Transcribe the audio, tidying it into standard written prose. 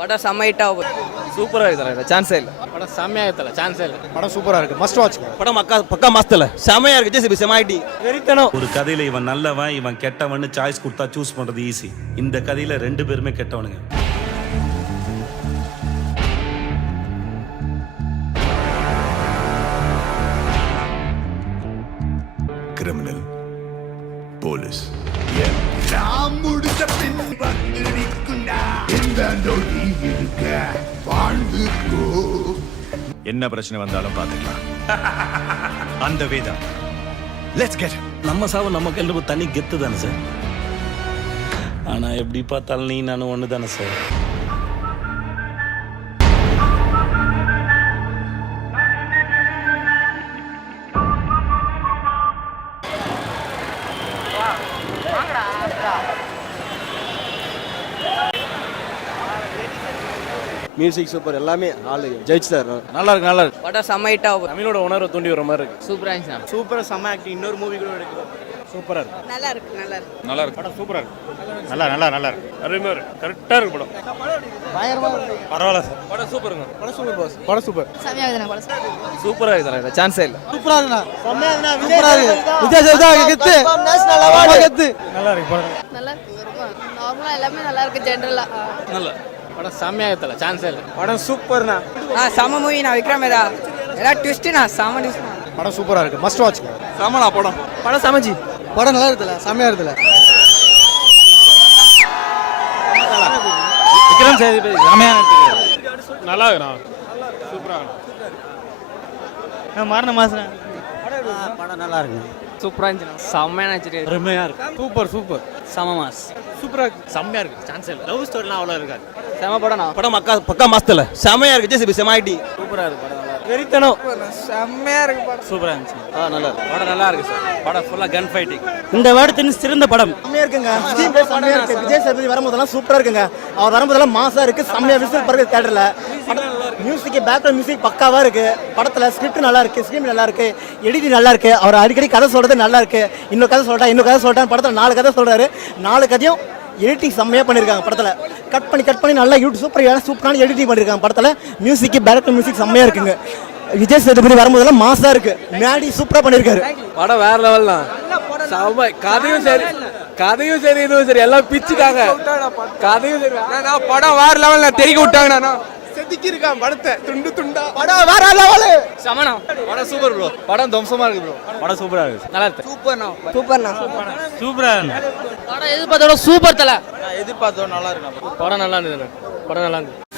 படம் செம்மைட்டா சூப்பரா இருக்கு சான்ஸே இல்ல. படம் செம்மையா இருக்குல்ல, சான்ஸே இல்ல. படம் சூப்பரா இருக்கு, மஸ்ட் வாட்ச். படம் பக்கா மஸ்தல செமையா இருக்கு. ஜெசிபி செமாயிட்டி வெறித்தனம். ஒரு கதையில இவன் நல்லவன் இவன் கெட்டவன் சாய்ஸ் கொடுத்தா சூஸ் பண்றது ஈஸி. இந்த கதையில ரெண்டு பேருமே கெட்டவனுங்க. கிரிமினல் போலீஸ் என்ன பிரச்சனை வந்தாலும் பாத்துக்கலாம். அந்த வேதம் லெட்ஸ் கெட். நம்ம சாவு நம்ம கல்லுக்கு தண்ணி கெத்து தானே சார். ஆனா எப்படி பார்த்தாலும் நீ நானும் ஒண்ணு தானே சார். மியூசிக் சூப்பர், எல்லாமே ஆளு ஜெயிச்சார். நல்லா இருக்கு. படம் செம்மைட்டா தமிழோட உணர்வை தூண்டி வர மாதிரி இருக்கு. சூப்பரா இருந்துச்சு. சூப்பரா செம்ம ஆக்டிங். இன்னொரு மூவி கூட எடுக்கலாம். சூப்பரா இருக்கு. நல்லா இருக்கு. படம் சூப்பரா இருக்கு. நல்லா இருக்கு. அருமையா இருக்கு. கரெக்டா இருக்கு படம். பயங்கரமா இருக்கு. பரவாயில்ல சார். படம் சூப்பருங்க. படம் சூப்பர் பாஸ். படம் சூப்பர். செம்மையா இருக்குண்ணா படம். சூப்பரா இருக்கு. சான்ஸே இல்ல. சூப்பரா இருக்குண்ணா. செம்மையா இருக்குண்ணா. சூப்பரா இருக்கு. விஜய் சேதுபதி கெத்து. நேஷனல் அவார்ட் கெத்து. நல்லா இருக்கு படம். நல்லா இருக்கு. நார்மலா எல்லாமே நல்லா இருக்கு ஜெனரலா. நல்ல படம் செம்மையா இருக்குல்ல, சான்ஸே இல்ல. படம் சூப்பர்ண்ணா. செம மூவி நான் விக்ரம் ஏதா எல்லா ட்விஸ்ட்னா செம ட்விஸ்ட். படம் சூப்பரா இருக்கு, மஸ்ட் வாட்ச். சமனா படம் சமஜி. படம் நல்லா இருக்குல்ல, செம்மையா இருக்குல்ல. விக்ரம் சேதுபதி செமையா நல்லா இருக்குண்ணா. சூப்பரா இருக்கு. மரண மாசம் படம் நல்லா இருக்கு. சூப்பரா இருந்துச்சு. செம்மையா நடிச்சிருக்கு. அருமையா இருக்கு. சூப்பர். செம மாஸ். சூப்பரா இருக்கு. செம்மையா இருக்கு, சான்ஸே இல்ல. லவ் ஸ்டோரிலாம் அவ்வளோ இருக்காது. செம படம்னா. படம் பக்கா மஸ்தல செமையா இருக்கு. ஜெசிபி செமாயிட்டி சூப்பரா இருக்கு படம். வெறித்தனம். செம்மையா இருக்கு படம். சூப்பரா இருந்துச்சு. நல்லா இருக்கு. படம் நல்லா இருக்கு சார். படம் ஃபுல்லா கன் ஃபைட்டிங். இந்த வருடத்தின் சிறந்த படம். செம்மையா இருக்குங்க. செம்மையா இருக்கு. விஜய் சேதுபதி வரும்போதெல்லாம் சூப்பரா இருக்குங்க. அவர் வரும்போதெல்லாம் மாசா இருக்கு. செம்மையா விசில் பறக்க தியேட்டர்ல. மியூசிக் பேக்ரவுண்ட் மியூசிக் பக்காவா இருக்கு. படத்துல ஸ்கிரிப்ட் நல்லா இருக்கு, ஸ்கிரீன் நல்லா இருக்கு, எடிட்டிங் நல்லா இருக்கு. அவர் அடிக்கடி கதை சொல்றது நல்லா இருக்கு. இன்னொரு கதை சொல்லிட்டேன். படத்துல 4 கதை சொல்றாரு. 4 கதையும் எடிட்டிங் செம்மையா பண்ணிருக்காங்க. படத்துல கட் பண்ணி நல்லா சூப்பரான எடிட்டிங் பண்ணிருக்காங்க. படத்துல மியூசிக் பேக்ரவுண்ட் மியூசிக் செம்மையா இருக்குங்க. விஜய் சேதுபதி வரும்போதெல்லாம் மாசா இருக்கு. மேடி சூப்பரா பண்ணிருக்காரு. படம் வேற லெவல் தான். செம்ம கதையும் சரி இதுவும் சரி எல்லாம் பிச்சுக்காங்க. கதையும் சரி. படம் வேற லெவல்ல தெறிக்க விட்டாங்கண்ணா. செதுக்கிருக்கான் படத்தை துண்டா. படம் வேற லெவல். செமனா. படம் சூப்பர் ப்ரோ. படம் தம்சமா இருக்கு ப்ரோ. படம் சூப்பரா இருக்கு. நல்லா இருக்கு. சூப்பர்னா. சூப்பரா இருக்கு. படம் எதிர்பார்த்தோட சூப்பர் தல. எதிர்பார்த்தோம் நல்லா இருக்கு. படம் நல்லா இருந்தது.